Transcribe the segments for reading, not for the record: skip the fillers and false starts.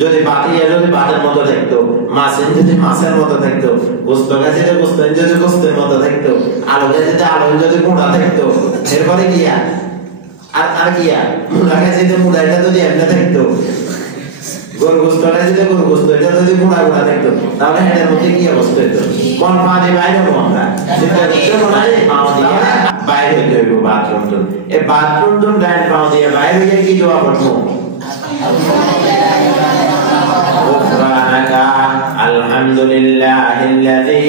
যদি ভাতের মতো থাকতো, মাছ যদি মাছের মতো থাকতো, গোস্ত গাছিতে যদি গোস্তের মতো থাকতো, আলু গাছিতে আলু যদি গুঁড়া থাকতো, এরপরে কিয়া আর কিয়া মুলা গাছিতে মুলাটা যদি এমনি থাকতো, গরু গোস্ত গাছিতে গরু গোস্ত এটা যদি গুঁড়া গুঁড়া থাকতো, তাহলে হেডের মধ্যে কি অবস্থা হতো? কোন পানি বাইরে হবো আমরা? বাইরে হইতে হইব বাথরুম। এই বাথরুম ডাইন পাও দিয়ে বাইরে হইয়া কি দোয়া পড়বো? আলহামদুলিল্লাহিল্লাযী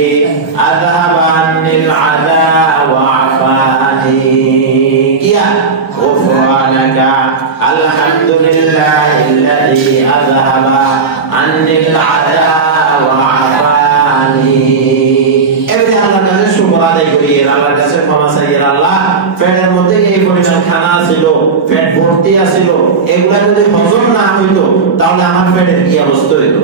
আযহাবা আন্নিল আযা ওয়া আফানি। কিয়া গুফরানাকা আলহামদুলিল্লাহিল্লাযী আযহাবা আন্নিল আযা ওয়া আফানি। এবারে আল্লাহর কাছে শুকর আদায় করি, আল্লাহর কাছে ক্ষমা চাই। আল্লাহ, পেটের মধ্যে এই পরিমাণ খানা ছিল, পেট ভর্তি আছিল, এগুলা যদি হজম না হইতো তাহলে আমার পেটের কি অবস্থা হইতো?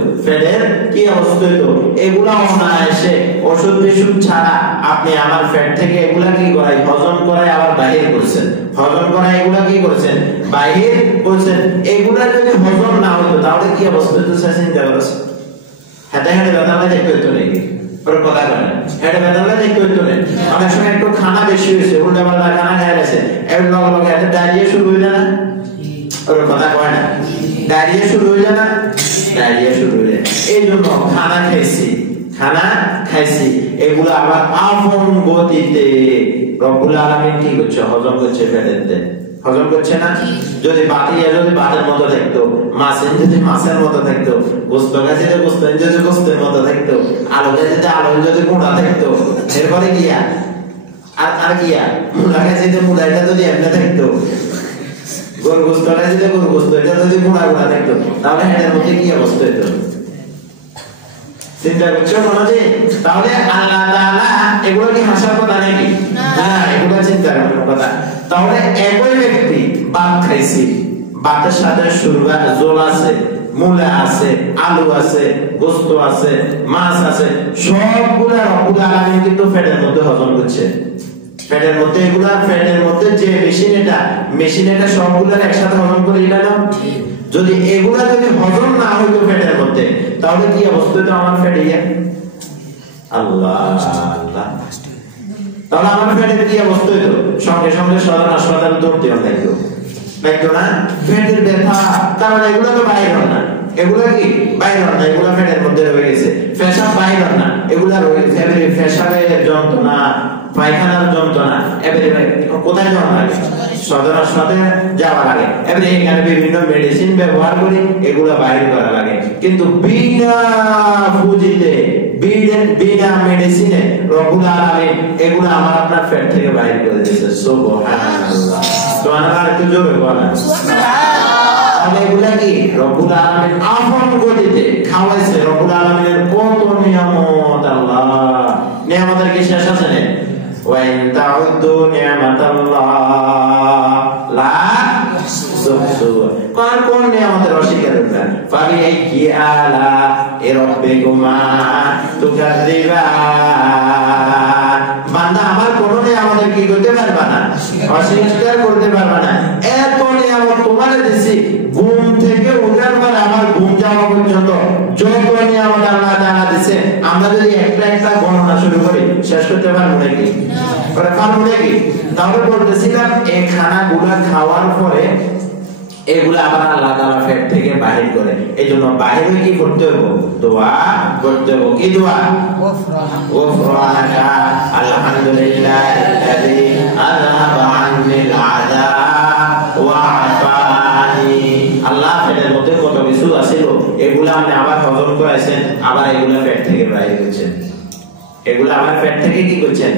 এগুলা অনায়াসে ওষুধ বিশুদ্ধ ছাড়া আপনি আমার পেট থেকে এগুলা কি করাই হজম করাই আবার বাহির করছেন, হজম করাই এগুলা কি করছেন বাহির করছেন। এগুলা যদি হজম না হইতো তাহলে কি অবস্থা হইতো? চিন্তা করছেন? হাতে হাতে ব্যথা দেখতে হইতো নাকি? কথা বলেন, এটা বেদনা দেখতে হইতো না। অনেক সময় একটু খানা বেশি হয়েছে, উল্টা পাল্টা খানা খাই গেছে, এর লগে লগে একটা ডায়রিয়া শুরু হয়ে যায় না? ওর কথা কয় না, ডায়রিয়া শুরু হয়ে যায় না? ডায়রিয়া শুরু হয়ে যায়। এই জন্য খানা খাইছি এগুলো আবার আপন গতিতে রব্বুল আলামিন কি করছে? হজম করছে পেটেতে, হজম করছে না? যদি ভাতের মতো থাকতো, মাছ যদি মাছের মতো থাকতো, গোস্ত গাছিতে যদি গোস্তের মতো থাকতো, আলু গাছিতে আলু যদি গুঁড়া থাকতো, এরপরে কিয়া আর কিয়া মুলা গাছিতে মুলাটা যদি এমনি থাকতো, গরু গোস্ত গাছিতে গরু গোস্ত এটা যদি গুঁড়া গুঁড়া থাকতো, তাহলে হেডের মধ্যে কি অবস্থা হইতো? চিন্তা করছো মনে? তাহলে আল্লাহ তাআলা এগুলো কি হাসার কথা নাকি? না, এগুলো চিন্তা করার কথা। তাহলে একই ব্যক্তি ভাত খাইছি, ভাতের সাথে সুরবা জোল আছে, মূলা আছে, আলু আছে, গোস্ত আছে, মাছ আছে, সবগুলা রব্বুল আলামিন কিন্তু পেটের মধ্যে হজম করছে। পেটের মধ্যে এগুলা পেটের মধ্যে যে মেশিন এটা সবগুলা একসাথে হজম করে দিল। যদি এগুলা যদি হজম না হইতো পেটের মধ্যে তাহলে কি অবস্থা হতো আমার পেটে? আল্লাহ আল্লাহ, তাহলে আমার পেটের কি অবস্থা হইতো? সঙ্গে সঙ্গে সদর হাসপাতালে দৌড়তে লাগতো না? পেটের ব্যথা, কারণ এগুলো তো বাইরে না, এগুলা কি বাইরে না, এগুলা পেটের মধ্যে রয়ে গেছে। পেশাব বাইরে না, এগুলা রয়েছে। পেশাবের যন্ত্রণা, পায়খানার যন্ত্রণা, এবারে কোথায় যাওয়া লাগে? সদর হাসপাতালে যাওয়া লাগে। এবারে এখানে বিভিন্ন মেডিসিন ব্যবহার করি, এগুলা বাইরে করা লাগে। কিন্তু বিনা পুঁজিতে, বিনা মেডিসিনে রব্বুল আলামিন এগুলা আমার আপনার পেট থেকে বাইরে করে দিয়েছে। সুবহানাল্লাহ, সুবহানাল্লাহ, একটু জোরে বলেন সুবহানাল্লাহ। এগুলা কি রব্বুল আলামিন আপন গতিতে খাওয়াইছে। রব্বুল আলামিনের কত নিয়ামত! আল্লাহ, নিয়ামতের কি শেষ আছে না? ওয়া ইন তাউদ্দু নিয়ামাতাল্লাহ লা তুহসুহা। কোন নিয়ামতের অস্বীকার করবেন? ফাবিআইয়ি আলা রাব্বিকুমা তুকাযযিবান। বান্দা আমার কোন নিয়ামতের কি করতে পারবা না? অস্বীকার করতে পারবা না। এত নিয়ামত তোমারে দিছি, ঘুম থেকে ওঠার পর আমার ঘুম যাওয়া পর্যন্ত যত নিয়ামত আল্লাহ তাআলা দিয়েছে, আমরা যদি একটা একটা গণনা শুরু করি শেষ করতে পারবো নাকি? পারবো নাকি? তাহলে বলতেছিলাম এই খানাগুলা খাওয়ার পরে এগুলা আবার আল্লাহ তাআলা পেট থেকে বাহির করে। এইজন্য বাহিরে কি করতে হবে? দোয়া করতে হবে। কি দোয়া? গুফরানাকা আলহামদুলিল্লাহিল্লাযী আযহাবা আন্নিল আযা ওয়া আফানি। আল্লাহ পেটের মধ্যে কত কিছু আছিল, এগুলা আপনি আবার হজম করাইছেন, আবার এগুলা পেট থেকে বাহির করছেন, এগুলা আমার পেট থেকে কি করছেন?